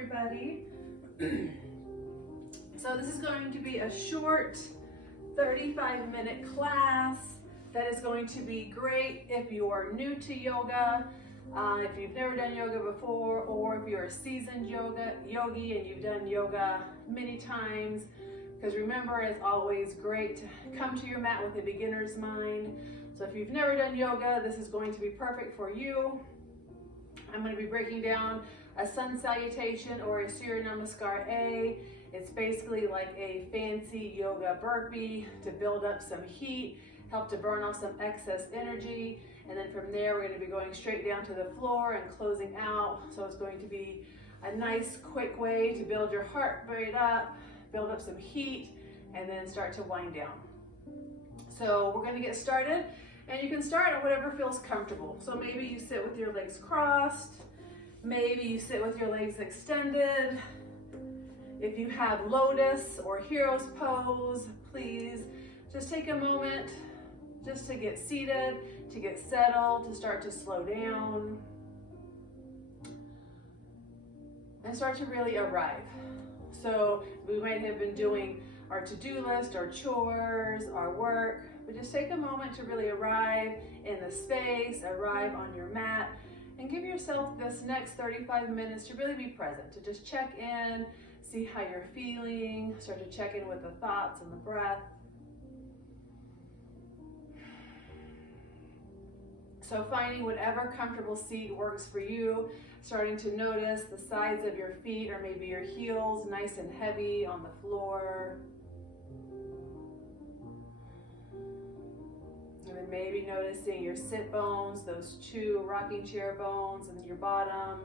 everybody. So this is going to be a short 35-minute class that is going to be great if you are new to yoga, if you've never done yoga before, or if you're a seasoned yogi and you've done yoga many times. Because remember, it's always great to come to your mat with a beginner's mind. So if you've never done yoga, this is going to be perfect for you. I'm going to be breaking down a sun salutation or a Surya Namaskar A. It's basically like a fancy yoga burpee to build up some heat, help to burn off some excess energy. And then from there, we're going to be going straight down to the floor and closing out. So it's going to be a nice, quick way to build your heart rate up, build up some heat, and then start to wind down. So we're going to get started. And you can start at whatever feels comfortable. So maybe you sit with your legs crossed. Maybe you sit with your legs extended. If you have lotus or hero's pose, please just take a moment just to get seated, to get settled, to start to slow down, and start to really arrive. So we might have been doing our to-do list, our chores, our work, but just take a moment to really arrive in the space, arrive on your mat, and give yourself this next 35 minutes to really be present, to just check in, see how you're feeling, start to check in with the thoughts and the breath. So finding whatever comfortable seat works for you, starting to notice the sides of your feet or maybe your heels nice and heavy on the floor. And then maybe noticing your sit bones, those two rocking chair bones and your bottom.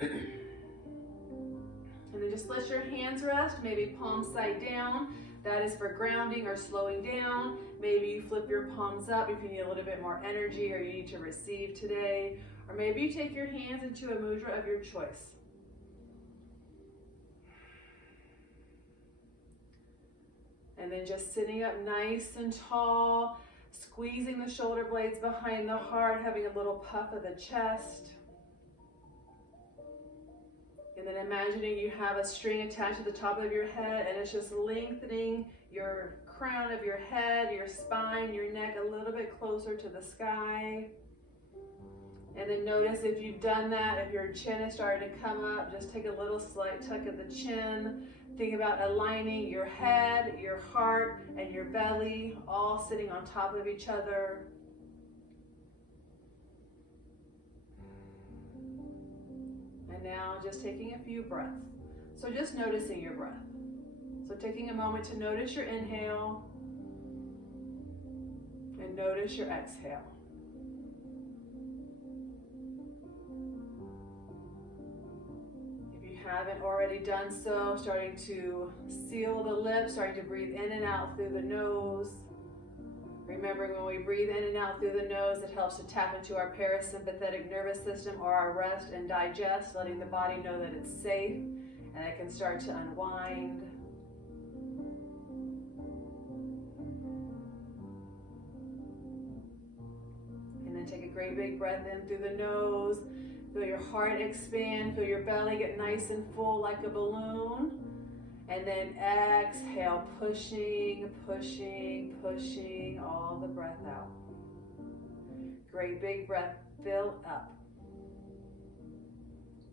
And then just let your hands rest, maybe palms side down. That is for grounding or slowing down. Maybe you flip your palms up if you need a little bit more energy or you need to receive today. Or maybe you take your hands into a mudra of your choice. And then just sitting up nice and tall, squeezing the shoulder blades behind the heart, having a little puff of the chest. And then imagining you have a string attached to the top of your head and it's just lengthening your crown of your head, your spine, your neck a little bit closer to the sky. And then notice if you've done that, if your chin is starting to come up, just take a little slight tuck of the chin. Think about aligning your head, your heart, and your belly all sitting on top of each other. And now just taking a few breaths. So just noticing your breath. So taking a moment to notice your inhale and notice your exhale. If you haven't already done so, starting to seal the lips, starting to breathe in and out through the nose. Remembering when we breathe in and out through the nose, it helps to tap into our parasympathetic nervous system or our rest and digest, letting the body know that it's safe and it can start to unwind. And then take a great big breath in through the nose. Feel your heart expand, feel your belly get nice and full like a balloon. And then exhale, pushing, pushing, pushing all the breath out. Great big breath, fill up.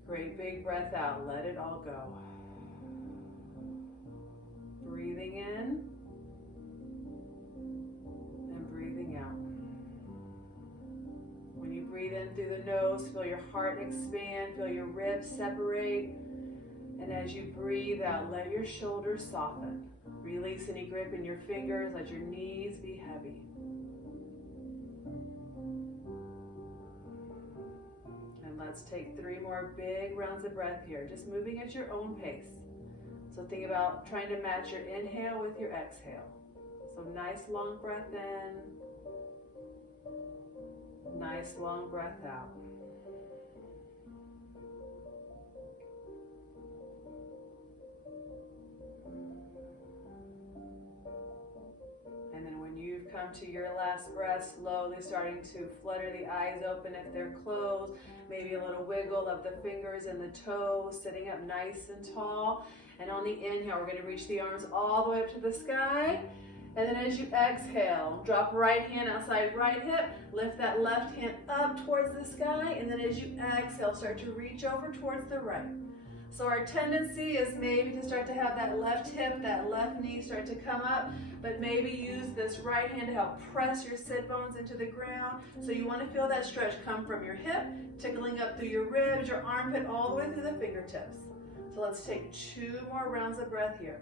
Great big breath out, let it all go. Breathing in and breathing out. When you breathe in through the nose, feel your heart expand, feel your ribs separate. And as you breathe out, let your shoulders soften. Release any grip in your fingers, let your knees be heavy. And let's take 3 more big rounds of breath here, just moving at your own pace. So think about trying to match your inhale with your exhale. So nice long breath in, nice long breath out. come to your last breath, slowly starting to flutter the eyes open if they're closed. Maybe a little wiggle of the fingers and the toes, sitting up nice and tall. And on the inhale, we're going to reach the arms all the way up to the sky. And then as you exhale, drop right hand outside right hip, lift that left hand up towards the sky, and then as you exhale, start to reach over towards the right. So our tendency is maybe to start to have that left hip, that left knee start to come up, but maybe use this right hand to help press your sit bones into the ground. So you want to feel that stretch come from your hip, tickling up through your ribs, your armpit, all the way through the fingertips. So let's take 2 more rounds of breath here.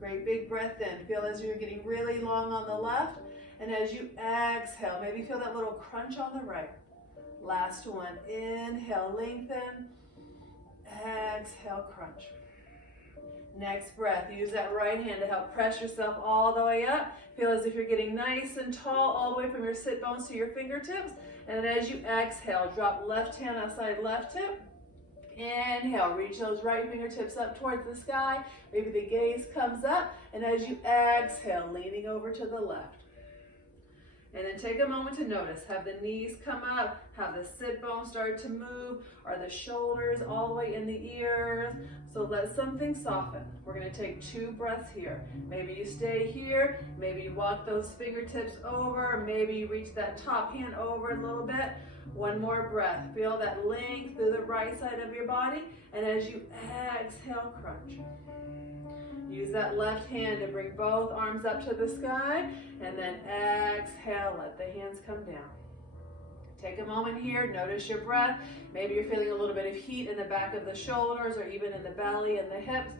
Great big breath in. Feel as you're getting really long on the left, and as you exhale, maybe feel that little crunch on the right. Last one, inhale, lengthen. Exhale, crunch. Next breath, use that right hand to help press yourself all the way up. Feel as if you're getting nice and tall all the way from your sit bones to your fingertips. And then as you exhale, drop left hand outside left hip. Inhale, reach those right fingertips up towards the sky. Maybe the gaze comes up. And as you exhale, leaning over to the left. And then take a moment to notice, have the knees come up, have the sit bones start to move, are the shoulders all the way in the ears. So let something soften. We're going to take 2 breaths here. Maybe you stay here, maybe you walk those fingertips over, maybe you reach that top hand over a little bit. 1 more breath. Feel that length through the right side of your body, and as you exhale, crunch. Use that left hand to bring both arms up to the sky, and then exhale, let the hands come down. Take a moment here, notice your breath. Maybe you're feeling a little bit of heat in the back of the shoulders or even in the belly and the hips.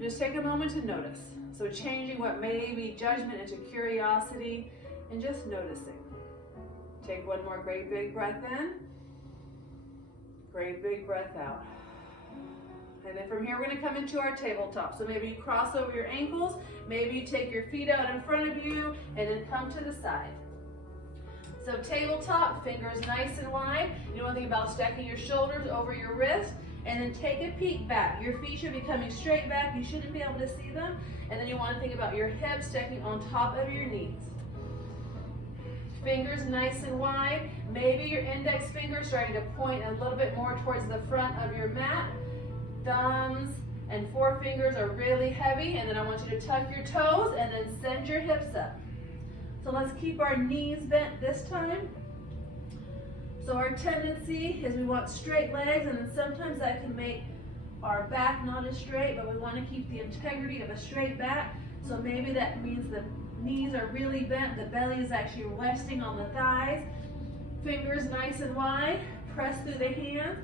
Just take a moment to notice. So changing what may be judgment into curiosity and just noticing. Take 1 more great big breath in. Great big breath out. And then from here, we're going to come into our tabletop. So maybe you cross over your ankles, maybe you take your feet out in front of you, and then come to the side. So tabletop, fingers nice and wide. You don't want to think about stacking your shoulders over your wrist, and then take a peek back. Your feet should be coming straight back. You shouldn't be able to see them. And then you want to think about your hips stacking on top of your knees. Fingers nice and wide. Maybe your index finger starting to point a little bit more towards the front of your mat. Thumbs and forefingers are really heavy, and then I want you to tuck your toes and then send your hips up. So let's keep our knees bent this time. So our tendency is we want straight legs, and then sometimes that can make our back not as straight, but we want to keep the integrity of a straight back. So maybe that means the knees are really bent, the belly is actually resting on the thighs. Fingers nice and wide, press through the hands.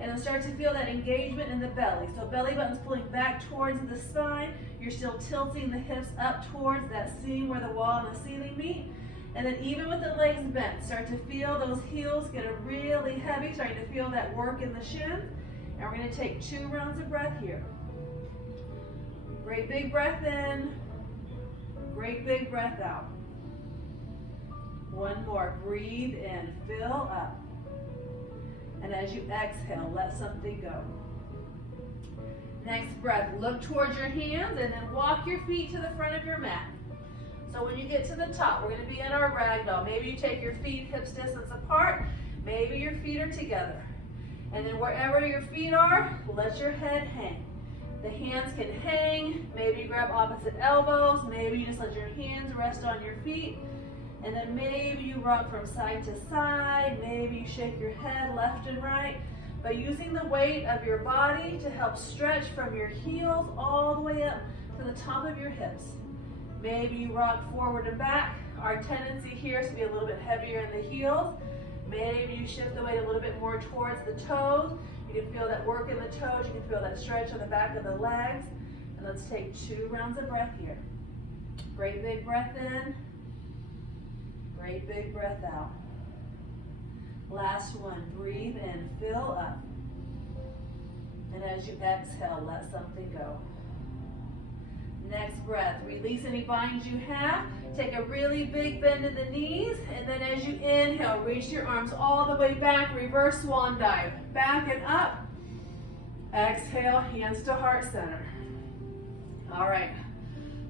And then start to feel that engagement in the belly. So belly button's pulling back towards the spine. You're still tilting the hips up towards that seam where the wall and the ceiling meet. And then even with the legs bent, start to feel those heels get really heavy, starting to feel that work in the shins. And we're going to take 2 rounds of breath here. Great big breath in. Great big breath out. 1 more. Breathe in. Fill up. And as you exhale, let something go. Next breath, look towards your hands and then walk your feet to the front of your mat. So when you get to the top, we're going to be in our ragdoll. Maybe you take your feet hips distance apart. Maybe your feet are together. And then wherever your feet are, let your head hang. The hands can hang. Maybe you grab opposite elbows. Maybe you just let your hands rest on your feet. And then maybe you rock from side to side. Maybe you shake your head left and right. But using the weight of your body to help stretch from your heels all the way up to the top of your hips. Maybe you rock forward and back. Our tendency here is to be a little bit heavier in the heels. Maybe you shift the weight a little bit more towards the toes. You can feel that work in the toes. You can feel that stretch on the back of the legs. And let's take 2 rounds of breath here. Great big breath in. Great big breath out. Last one, breathe in, fill up. And as you exhale, let something go. Next breath, release any binds you have. Take a really big bend in the knees. And then as you inhale, reach your arms all the way back, reverse swan dive. Back and up. Exhale, hands to heart center. All right,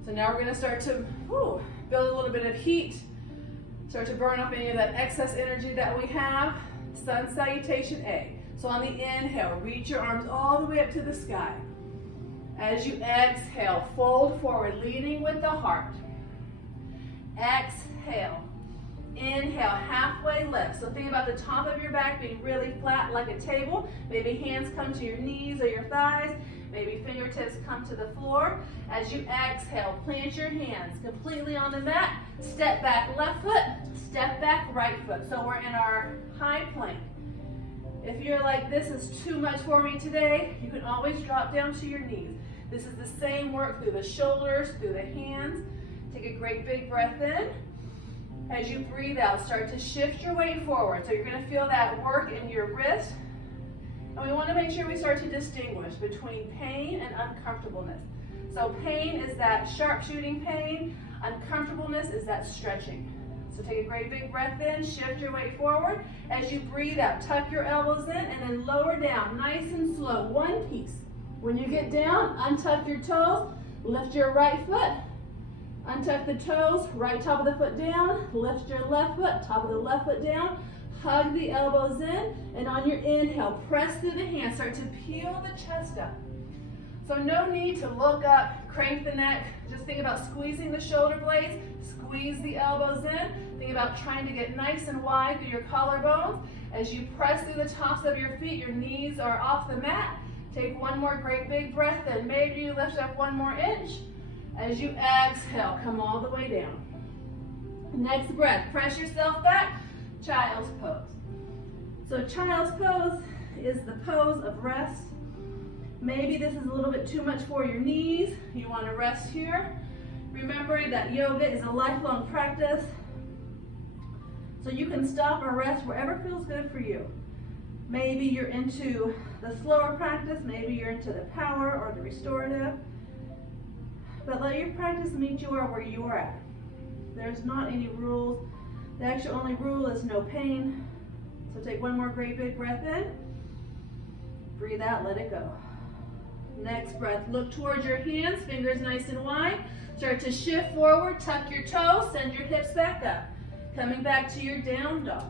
so now we're gonna start to build a little bit of heat Start to burn up any of that excess energy that we have. Sun salutation A. So on the inhale, reach your arms all the way up to the sky. As you exhale, fold forward, leading with the heart. Exhale. Inhale, halfway lift. So think about the top of your back being really flat like a table. Maybe hands come to your knees or your thighs. Maybe fingertips come to the floor. As you exhale, plant your hands completely on the mat. Step back left foot, step back right foot. So we're in our high plank. If you're like, this is too much for me today, you can always drop down to your knees. This is the same work through the shoulders, through the hands. Take a great big breath in. As you breathe out, start to shift your weight forward. So you're going to feel that work in your wrist. And we want to make sure we start to distinguish between pain and uncomfortableness. So pain is that sharp shooting pain. Uncomfortableness is that stretching. So take a great big breath in, shift your weight forward. As you breathe out, tuck your elbows in and then lower down, nice and slow, one piece. When you get down, untuck your toes, lift your right foot, untuck the toes, right top of the foot down, lift your left foot, top of the left foot down, hug the elbows in, and on your inhale, press through the hands, start to peel the chest up. So no need to look up, crank the neck, just think about squeezing the shoulder blades, squeeze the elbows in, think about trying to get nice and wide through your collarbones. As you press through the tops of your feet, your knees are off the mat. Take one more great big breath in, maybe you lift up one more inch. As you exhale, come all the way down. Next breath, press yourself back, child's pose. So child's pose is the pose of rest. Maybe this is a little bit too much for your knees. You want to rest here. Remember that yoga is a lifelong practice. So you can stop or rest wherever feels good for you. Maybe you're into the slower practice, maybe you're into the power or the restorative. But let your practice meet you where you are at. There's not any rules. The actual only rule is no pain. So take one more great big breath in. Breathe out, let it go. Next breath, look towards your hands, fingers nice and wide. Start to shift forward, tuck your toes, send your hips back up. Coming back to your down dog.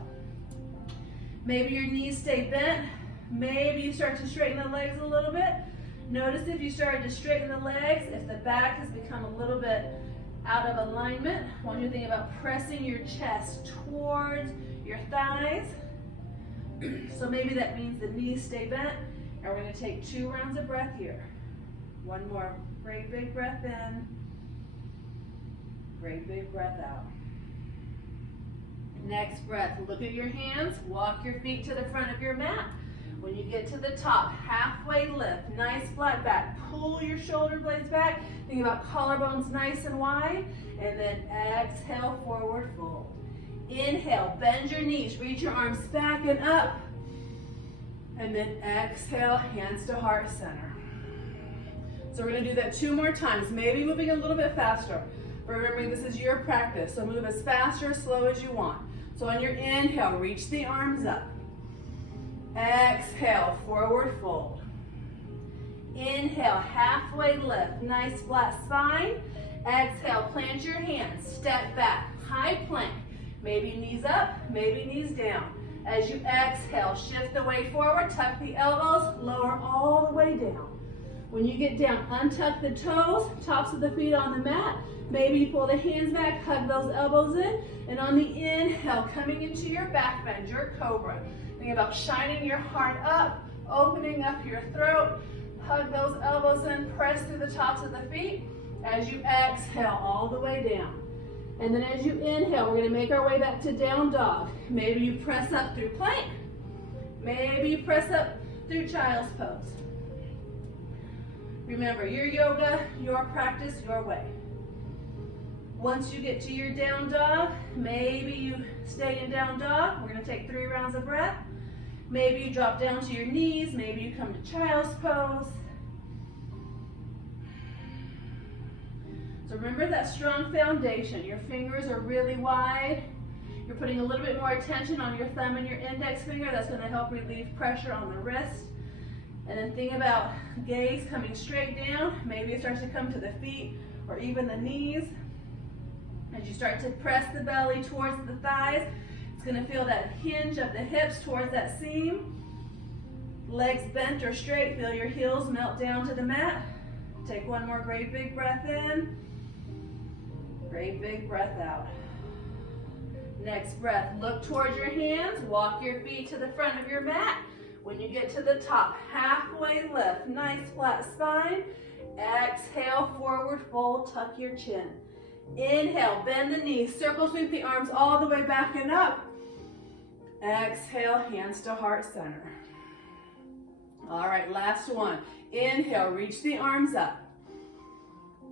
Maybe your knees stay bent. Maybe you start to straighten the legs a little bit. Notice if you started to straighten the legs, if the back has become a little bit out of alignment, I want you to think about pressing your chest towards your thighs. So maybe that means the knees stay bent. And we're going to take 2 rounds of breath here. One more great big breath in. Great big breath out. Next breath, look at your hands, walk your feet to the front of your mat. When you get to the top, halfway lift, nice flat back. Pull your shoulder blades back. Think about collarbones nice and wide. And then exhale, forward fold. Inhale, bend your knees, reach your arms back and up. And then exhale, hands to heart center. So we're going to do that 2 more times, maybe moving a little bit faster. But remembering this is your practice, so move as fast or slow as you want. So on your inhale, reach the arms up. Exhale, forward fold. Inhale, halfway lift, nice flat spine. Exhale, plant your hands, step back, high plank. Maybe knees up, maybe knees down. As you exhale, shift the weight forward, tuck the elbows, lower all the way down. When you get down, untuck the toes, tops of the feet on the mat. Maybe you pull the hands back, hug those elbows in, and on the inhale, coming into your back bend, your cobra. Think about shining your heart up, opening up your throat, hug those elbows in, press through the tops of the feet. As you exhale, all the way down. And then as you inhale, we're going to make our way back to down dog. Maybe you press up through plank. Maybe you press up through child's pose. Remember, your yoga, your practice, your way. Once you get to your down dog, maybe you stay in down dog. We're going to take 3 rounds of breath. Maybe you drop down to your knees. Maybe you come to child's pose. So remember that strong foundation. Your fingers are really wide. You're putting a little bit more attention on your thumb and your index finger. That's going to help relieve pressure on the wrist. And then think about gaze coming straight down. Maybe it starts to come to the feet or even the knees. As As you start to press the belly towards the thighs, it's gonna feel that hinge of the hips towards that seam. Legs bent or straight, feel your heels melt down to the mat. Take one more great big breath in. Great big breath out. Next breath, look towards your hands, walk your feet to the front of your mat. When you get to the top, halfway lift, nice flat spine. Exhale, forward fold, tuck your chin. Inhale, bend the knees, circle sweep the arms all the way back and up. Exhale, hands to heart center. All right, last one. Inhale, reach the arms up.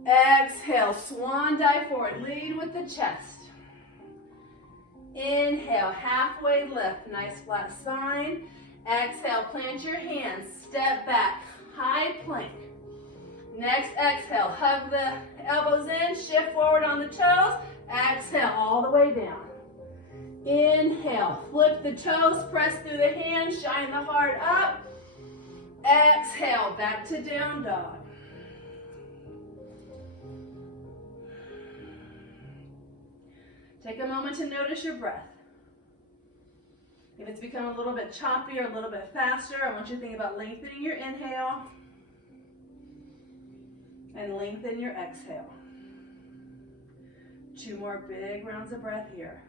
Exhale, swan dive forward, lead with the chest. Inhale, halfway lift, nice flat spine. Exhale, plant your hands, step back, high plank. Next exhale, hug the elbows in, shift forward on the toes. Exhale, all the way down. Inhale, flip the toes, press through the hands, shine the heart up. Exhale, back to down dog. Take a moment to notice your breath. If it's become a little bit choppy or a little bit faster, I want you to think about lengthening your inhale and lengthen your exhale. 2 more big rounds of breath here.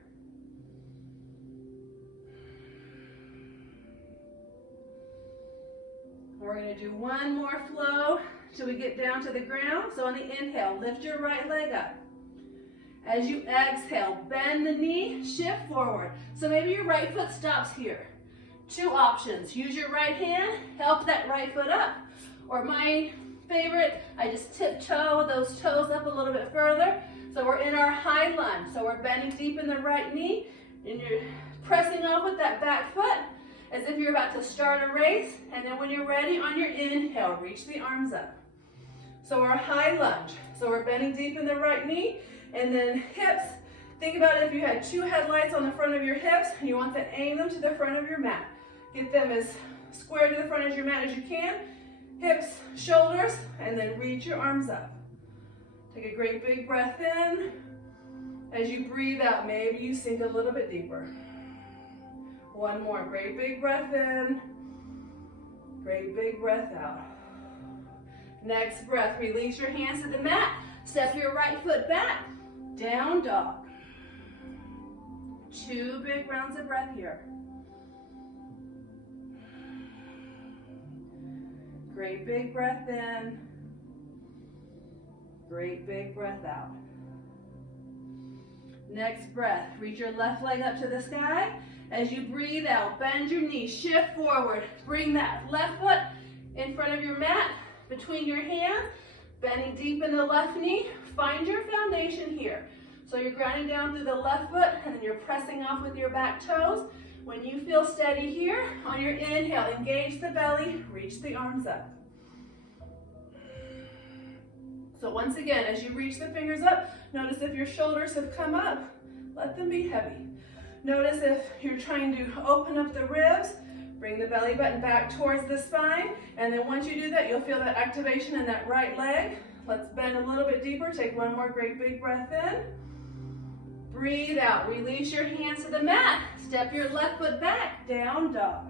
We're going to do one more flow till we get down to the ground. So on the inhale, lift your right leg up. As you exhale, bend the knee, shift forward. So maybe your right foot stops here. 2 options. Use your right hand, help that right foot up. Or my favorite, I just tiptoe those toes up a little bit further. So we're in our high lunge. So we're bending deep in the right knee, and you're pressing off with that back foot as if you're about to start a race. And then when you're ready, on your inhale, reach the arms up. So our high lunge. So we're bending deep in the right knee. And then hips, think about if you had 2 headlights on the front of your hips and you want to aim them to the front of your mat. Get them as square to the front of your mat as you can. Hips, shoulders, and then reach your arms up. Take a great big breath in. As you breathe out, maybe you sink a little bit deeper. One more, great big breath in. Great big breath out. Next breath, release your hands to the mat. Step your right foot back. Down dog. 2 big rounds of breath here. Great big breath in. Great big breath out. Next breath, reach your left leg up to the sky. As you breathe out, bend your knees, shift forward. Bring that left foot in front of your mat, between your hands, bending deep in the left knee. Find your foundation here. So you're grounding down through the left foot, and then you're pressing off with your back toes. When you feel steady here, on your inhale, engage the belly, reach the arms up. So once again, as you reach the fingers up, notice if your shoulders have come up, let them be heavy. Notice if you're trying to open up the ribs, bring the belly button back towards the spine, and then once you do that, you'll feel that activation in that right leg. Let's bend a little bit deeper. Take one more great big breath in. Breathe out. Release your hands to the mat. Step your left foot back. Down dog.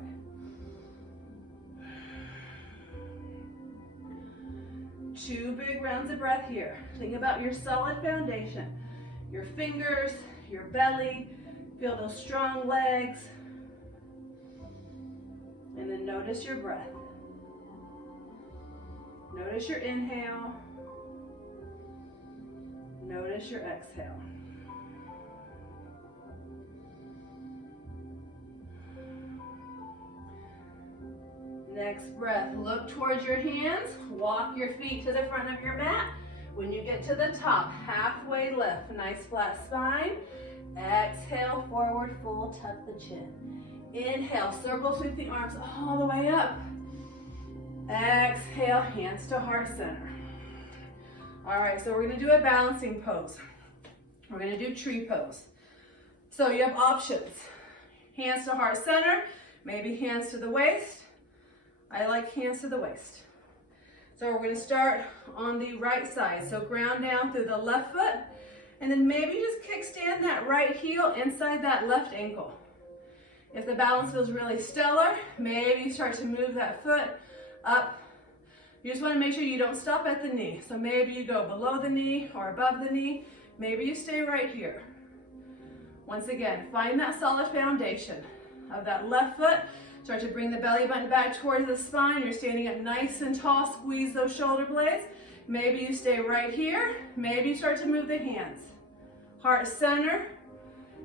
Two big rounds of breath here. Think about your solid foundation. Your fingers, your belly. Feel those strong legs. And then notice your breath. Notice your inhale. Notice your exhale. Next breath, look towards your hands. Walk your feet to the front of your mat. When you get to the top, halfway lift, nice flat spine. Exhale, forward fold, tuck the chin. Inhale, circle sweep the arms all the way up. Exhale, hands to heart center. All right, so we're gonna do a balancing pose. We're gonna do tree pose. So you have options. Hands to heart center, maybe hands to the waist. I like hands to the waist. So we're gonna start on the right side. So ground down through the left foot, And then maybe just kickstand that right heel inside that left ankle. If the balance feels really stellar, maybe you start to move that foot up. You just want to make sure you don't stop at the knee. So maybe you go below the knee or above the knee. Maybe you stay right here. Once again, find that solid foundation of that left foot. Start to bring the belly button back towards the spine. You're standing up nice and tall. Squeeze those shoulder blades. Maybe you stay right here. Maybe you start to move the hands. Heart center.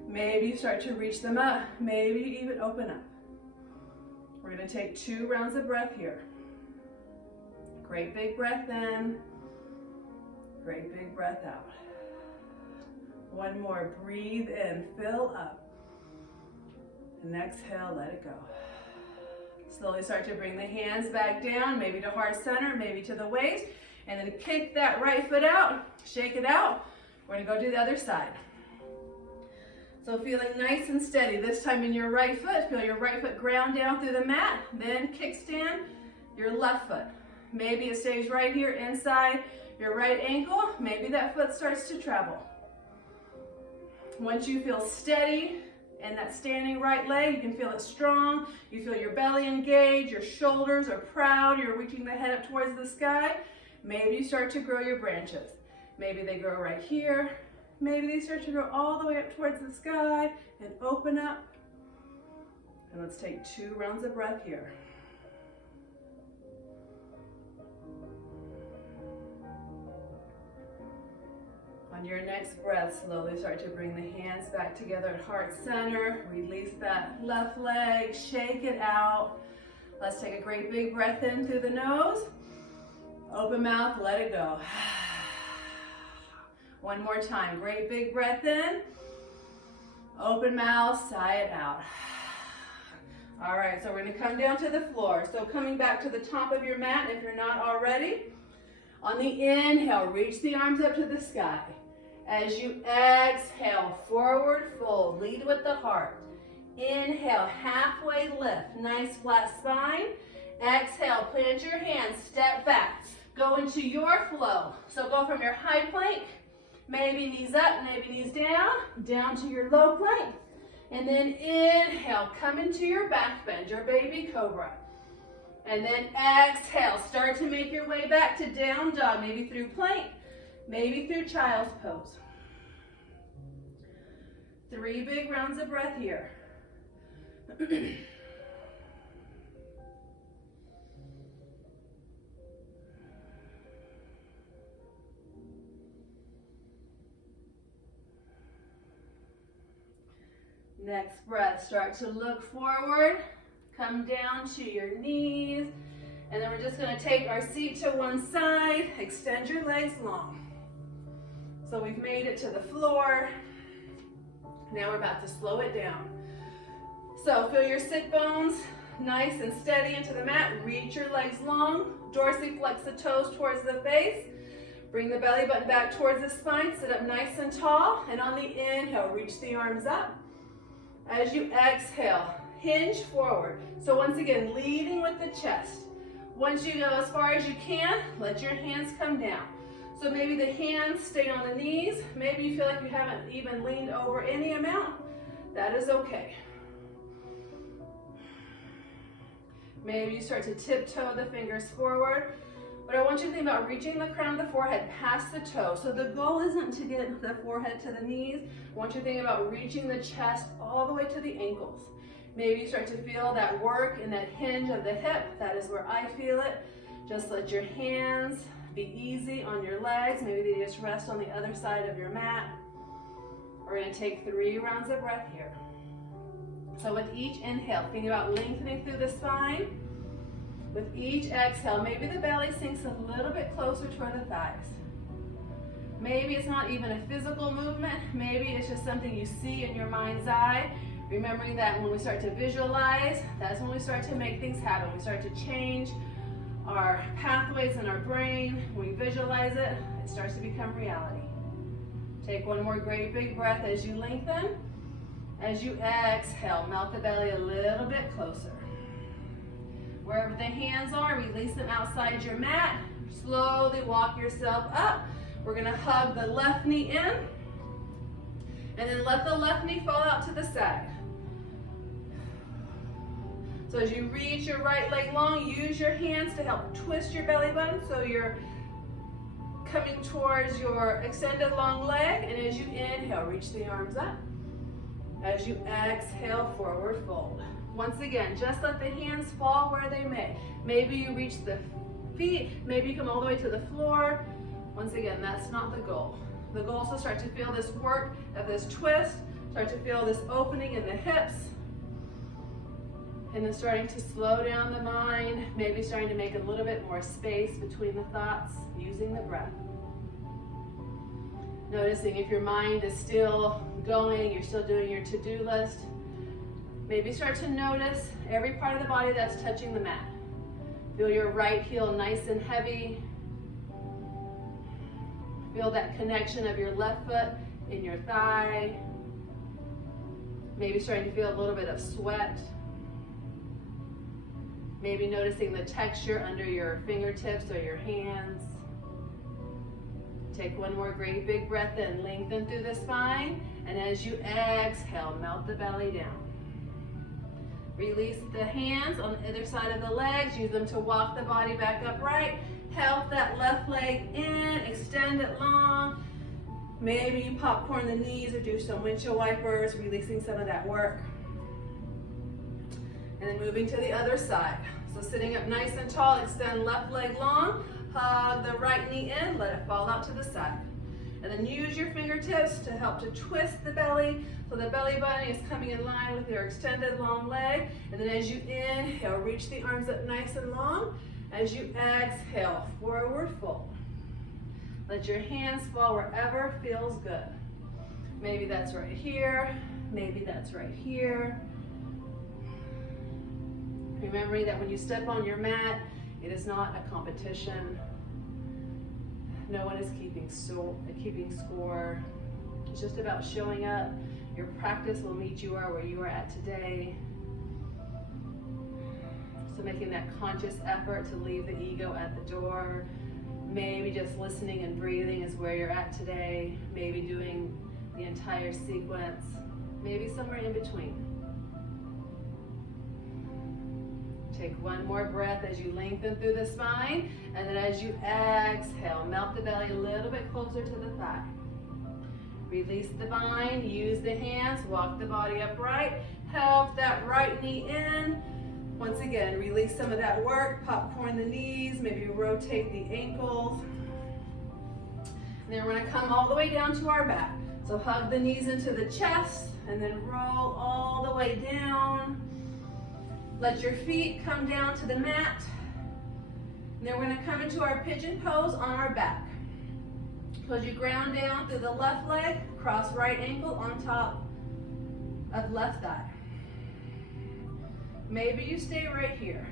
Maybe you start to reach them up. Maybe you even open up. We're going to take 2 rounds of breath here. Great big breath in. Great big breath out. One more. Breathe in. Fill up. And exhale, let it go. Slowly start to bring the hands back down, maybe to heart center, maybe to the waist, and then kick that right foot out, shake it out. We're gonna go do the other side. So feeling nice and steady, this time in your right foot, feel your right foot ground down through the mat, then kickstand your left foot. Maybe it stays right here inside your right ankle, maybe that foot starts to travel. Once you feel steady, and that standing right leg, you can feel it strong. You feel your belly engaged, your shoulders are proud, you're reaching the head up towards the sky. Maybe you start to grow your branches. Maybe they grow right here. Maybe they start to grow all the way up towards the sky and open up. And let's take 2 rounds of breath here. On your next breath, slowly start to bring the hands back together at heart center. Release that left leg, shake it out. Let's take a great big breath in through the nose. Open mouth, let it go. One more time, great big breath in. Open mouth, sigh it out. All right, so we're gonna come down to the floor. So coming back to the top of your mat if you're not already. On the inhale, reach the arms up to the sky. As you exhale, forward fold, lead with the heart. Inhale, halfway lift, nice flat spine. Exhale, plant your hands, step back. Go into your flow. So go from your high plank, maybe knees up, maybe knees down, down to your low plank. And then inhale, come into your back bend, your baby cobra. And then exhale, start to make your way back to down dog, maybe through plank, maybe through child's pose. 3 big rounds of breath here. Next breath, start to look forward, come down to your knees, and then we're just going to take our seat to one side, extend your legs long. So we've made it to the floor. Now we're about to slow it down. So feel your sit bones nice and steady into the mat. Reach your legs long, dorsiflex the toes towards the face. Bring the belly button back towards the spine, sit up nice and tall, and on the inhale, reach the arms up. As you exhale, hinge forward. So once again, leading with the chest. Once you go as far as you can, let your hands come down. So maybe the hands stay on the knees. Maybe you feel like you haven't even leaned over any amount. That is okay. Maybe you start to tiptoe the fingers forward. But I want you to think about reaching the crown of the forehead past the toe. So the goal isn't to get the forehead to the knees. I want you to think about reaching the chest all the way to the ankles. Maybe you start to feel that work in that hinge of the hip. That is where I feel it. Just let your hands be easy on your legs. Maybe they just rest on the other side of your mat. We're going to take 3 rounds of breath here. So with each inhale, think about lengthening through the spine. With each exhale, maybe the belly sinks a little bit closer toward the thighs. Maybe it's not even a physical movement. Maybe it's just something you see in your mind's eye. Remembering that when we start to visualize, that's when we start to make things happen. We start to change our pathways in our brain. When we visualize it, it starts to become reality. Take one more great big breath as you lengthen. As you exhale, melt the belly a little bit closer. Wherever the hands are, release them outside your mat. Slowly walk yourself up. We're gonna hug the left knee in. And then let the left knee fall out to the side. So as you reach your right leg long, use your hands to help twist your belly button so you're coming towards your extended long leg. And as you inhale, reach the arms up. As you exhale, forward fold. Once again, just let the hands fall where they may. Maybe you reach the feet, maybe you come all the way to the floor. Once again, that's not the goal. The goal is to start to feel this work of this twist, start to feel this opening in the hips, and then starting to slow down the mind, maybe starting to make a little bit more space between the thoughts, using the breath. Noticing if your mind is still going, you're still doing your to-do list, maybe start to notice every part of the body that's touching the mat. Feel your right heel nice and heavy. Feel that connection of your left foot in your thigh. Maybe starting to feel a little bit of sweat. Maybe noticing the texture under your fingertips or your hands. Take one more great big breath in, lengthen through the spine, and as you exhale, melt the belly down. Release the hands on the other side of the legs, use them to walk the body back upright. Help that left leg in, extend it long. Maybe you popcorn the knees or do some windshield wipers, releasing some of that work. And then moving to the other side. So sitting up nice and tall, extend left leg long, hug the right knee in, let it fall out to the side. And then use your fingertips to help to twist the belly so the belly button is coming in line with your extended long leg. And then as you inhale, reach the arms up nice and long. As you exhale, forward fold. Let your hands fall wherever feels good. Maybe that's right here, maybe that's right here. Remembering that when you step on your mat, it is not a competition. No one is keeping score. It's just about showing up. Your practice will meet you where you are at today. So making that conscious effort to leave the ego at the door. Maybe just listening and breathing is where you're at today. Maybe doing the entire sequence. Maybe somewhere in between. Take one more breath as you lengthen through the spine, and then as you exhale, melt the belly a little bit closer to the thigh. Release the bind, use the hands, walk the body upright, help that right knee in. Once again, release some of that work, popcorn the knees, maybe rotate the ankles. And then we're gonna come all the way down to our back. So hug the knees into the chest, and then roll all the way down. Let your feet come down to the mat. And then we're gonna come into our pigeon pose on our back. So as you ground down through the left leg, cross right ankle on top of left thigh. Maybe you stay right here.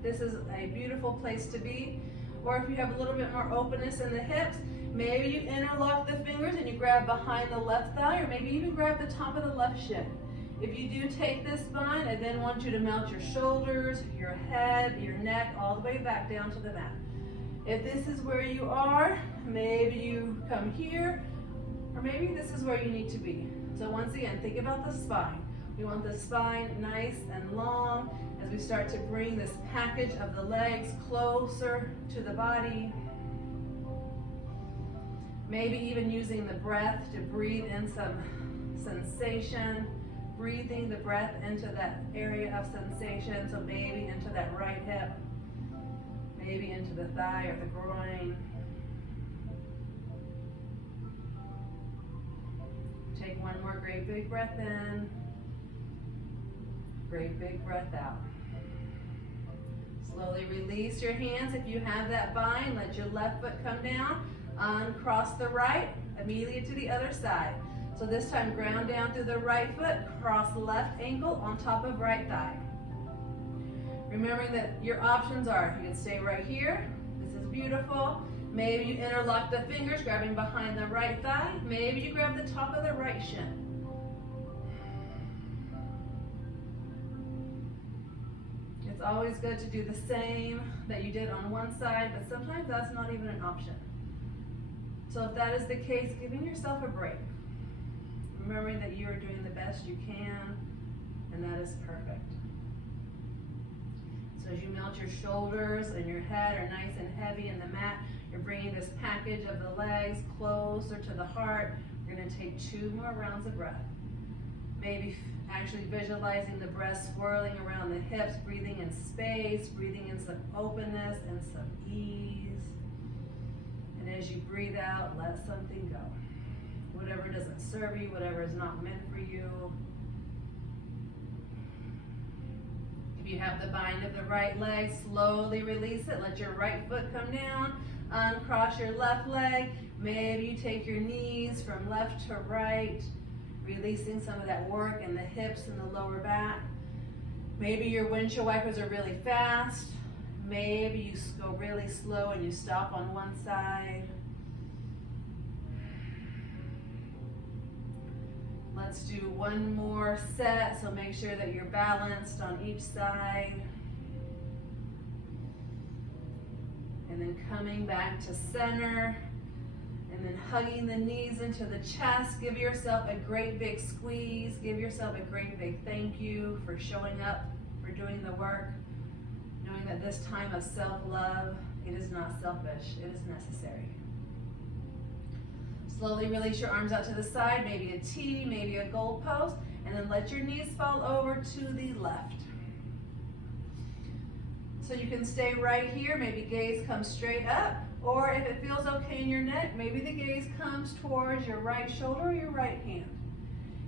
This is a beautiful place to be. Or if you have a little bit more openness in the hips, maybe you interlock the fingers and you grab behind the left thigh, or maybe even grab the top of the left shin. If you do take this bind, I then want you to melt your shoulders, your head, your neck, all the way back down to the mat. If this is where you are, maybe you come here, or maybe this is where you need to be. So once again, think about the spine. We want the spine nice and long as we start to bring this package of the legs closer to the body. Maybe even using the breath to breathe in some sensation. Breathing the breath into that area of sensation, so maybe into that right hip, maybe into the thigh or the groin. Take one more great big breath in, great big breath out. Slowly release your hands. If you have that bind, let your left foot come down, uncross the right, immediately to the other side. So this time, ground down through the right foot, cross left ankle on top of right thigh. Remembering that your options are, you can stay right here. This is beautiful. Maybe you interlock the fingers, grabbing behind the right thigh. Maybe you grab the top of the right shin. It's always good to do the same that you did on one side, but sometimes that's not even an option. So if that is the case, giving yourself a break. remembering that you are doing the best you can, and that is perfect. So as you melt your shoulders and your head are nice and heavy in the mat, you're bringing this package of the legs closer to the heart. We're going to take 2 more rounds of breath. Maybe actually visualizing the breath swirling around the hips, breathing in space, breathing in some openness and some ease. And as you breathe out, let something go. Whatever doesn't serve you, whatever is not meant for you. If you have the bind of the right leg, slowly release it. Let your right foot come down. Uncross your left leg. Maybe you take your knees from left to right, releasing some of that work in the hips and the lower back. Maybe your windshield wipers are really fast. Maybe you go really slow and you stop on one side. Let's do one more set, so make sure that you're balanced on each side. And then coming back to center, and then hugging the knees into the chest. Give yourself a great big squeeze. Give yourself a great big thank you for showing up, for doing the work. Knowing that this time of self-love, it is not selfish, it is necessary. Slowly release your arms out to the side, maybe a T, maybe a goalpost, and then let your knees fall over to the left. So you can stay right here, maybe gaze comes straight up, or if it feels okay in your neck, maybe the gaze comes towards your right shoulder or your right hand.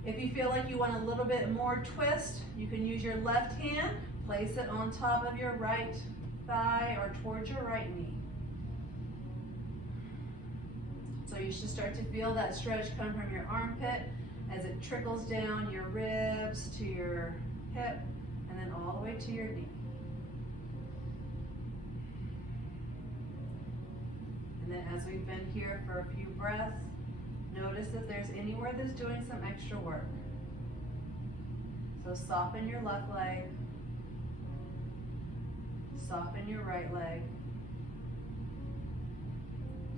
If you feel like you want a little bit more twist, you can use your left hand, place it on top of your right thigh or towards your right knee. So you should start to feel that stretch come from your armpit as it trickles down your ribs to your hip and then all the way to your knee. And then as we've been here for a few breaths, notice if there's anywhere that's doing some extra work. So soften your left leg, soften your right leg.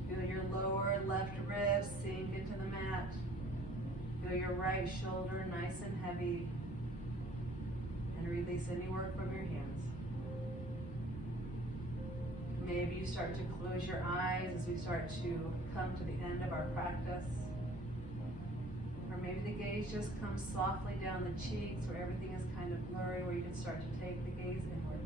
Feel your lower left ribs sink into the mat. Feel your right shoulder nice and heavy. And release any work from your hands. Maybe you start to close your eyes as we start to come to the end of our practice. Or maybe the gaze just comes softly down the cheeks where everything is kind of blurry, where you can start to take the gaze inward.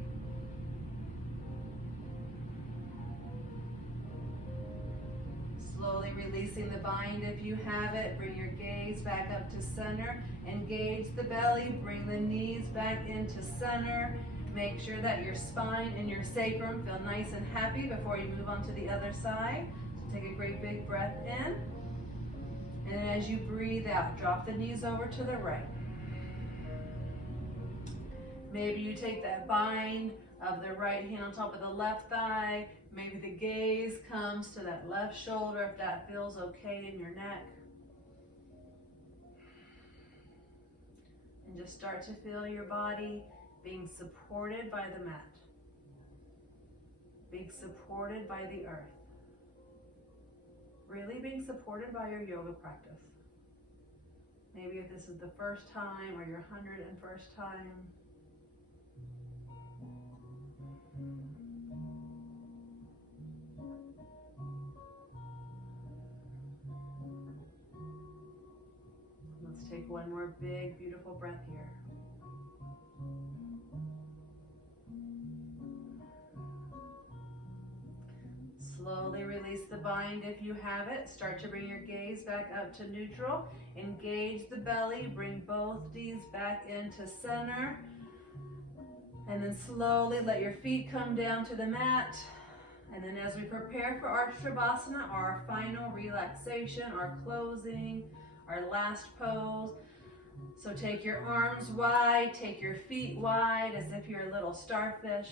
Slowly releasing the bind if you have it. Bring your gaze back up to center. Engage the belly. Bring the knees back into center. Make sure that your spine and your sacrum feel nice and happy before you move on to the other side. So take a great big breath in. And as you breathe out, drop the knees over to the right. Maybe you take that bind of the right hand on top of the left thigh. Maybe the gaze comes to that left shoulder if that feels okay in your neck. And just start to feel your body being supported by the mat, being supported by the earth, really being supported by your yoga practice. Maybe if this is the first time or your 101st time. Let's take one more big, beautiful breath here. Slowly release the bind if you have it. Start to bring your gaze back up to neutral. Engage the belly. Bring both knees back into center. And then slowly let your feet come down to the mat. And then as we prepare for our Shavasana, our final relaxation, our closing, our last pose. So take your arms wide, take your feet wide as if you're a little starfish.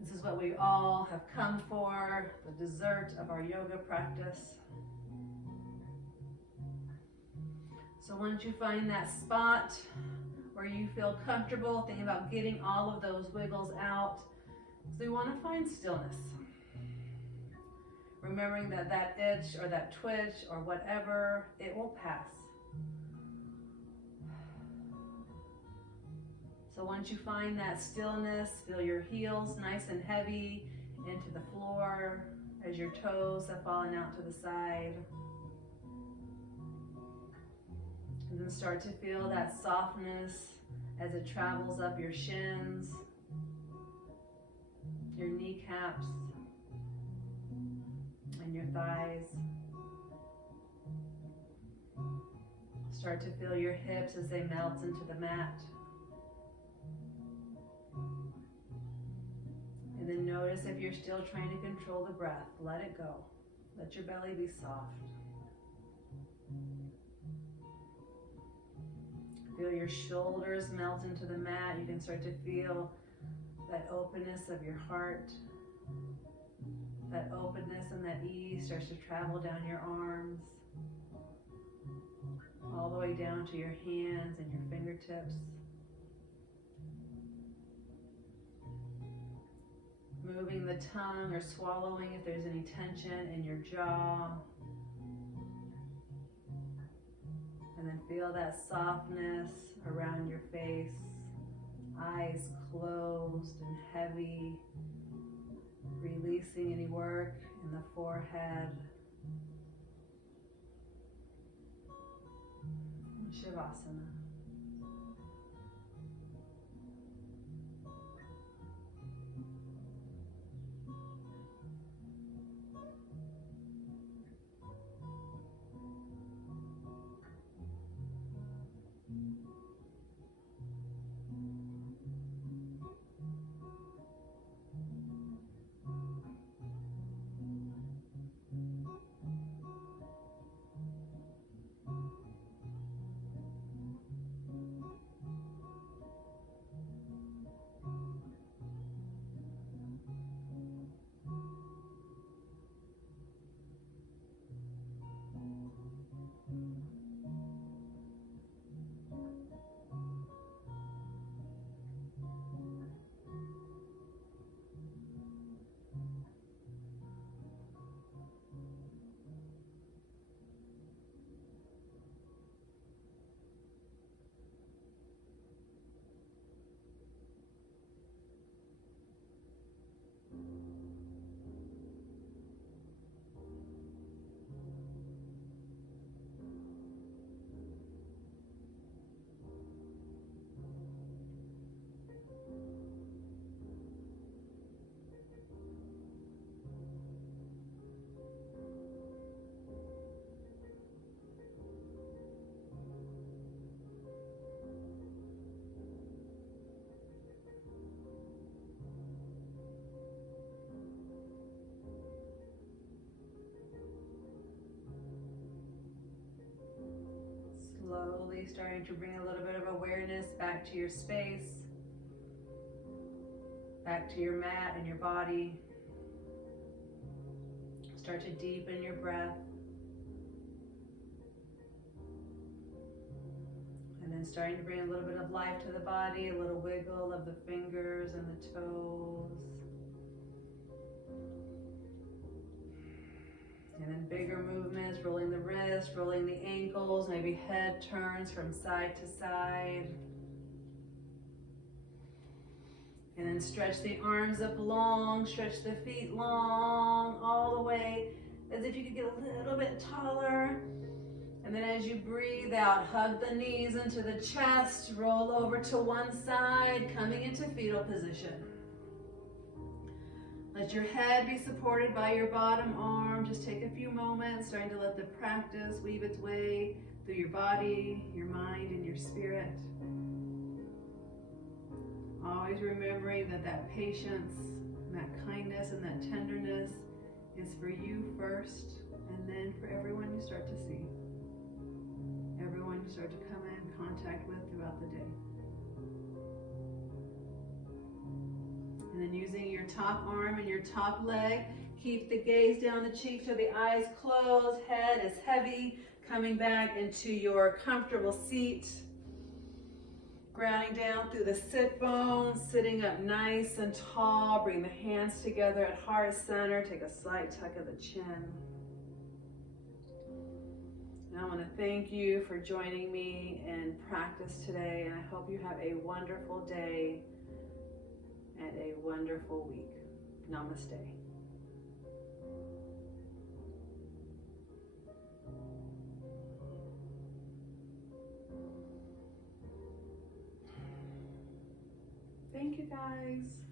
This is what we all have come for, the dessert of our yoga practice. So once you find that spot where you feel comfortable, think about getting all of those wiggles out. So we want to find stillness. remembering that that itch or that twitch or whatever, it will pass. So once you find that stillness, feel your heels nice and heavy into the floor as your toes have fallen out to the side. And then start to feel that softness as it travels up your shins, your kneecaps, and your thighs. Start to feel your hips as they melt into the mat. And then notice if you're still trying to control the breath, let it go. Let your belly be soft. Feel your shoulders melt into the mat. You can start to feel that openness of your heart. That openness and that ease starts to travel down your arms, all the way down to your hands and your fingertips. Moving the tongue or swallowing if there's any tension in your jaw. And then feel that softness around your face, eyes closed and heavy, releasing any work in the forehead. Shavasana. Slowly starting to bring a little bit of awareness back to your space, back to your mat and your body. Start to deepen your breath. And then starting to bring a little bit of life to the body, a little wiggle of the fingers and the toes. And then bigger movements, rolling the wrists, rolling the ankles, maybe head turns from side to side. And then stretch the arms up long, stretch the feet long, all the way, as if you could get a little bit taller. And then as you breathe out, hug the knees into the chest, roll over to one side, coming into fetal position. Let your head be supported by your bottom arm. Just take a few moments, starting to let the practice weave its way through your body, your mind, and your spirit. Always remembering that that patience, and that kindness, and that tenderness is for you first, and then for everyone you start to see. Everyone you start to come in contact with throughout the day. And then using your top arm and your top leg, keep the gaze down the cheeks so the eyes closed, head is heavy, coming back into your comfortable seat. Grounding down through the sit bones, sitting up nice and tall. Bring the hands together at heart center. Take a slight tuck of the chin. And I want to thank you for joining me in practice today, and I hope you have a wonderful day and a wonderful week. Namaste. Thank you, guys.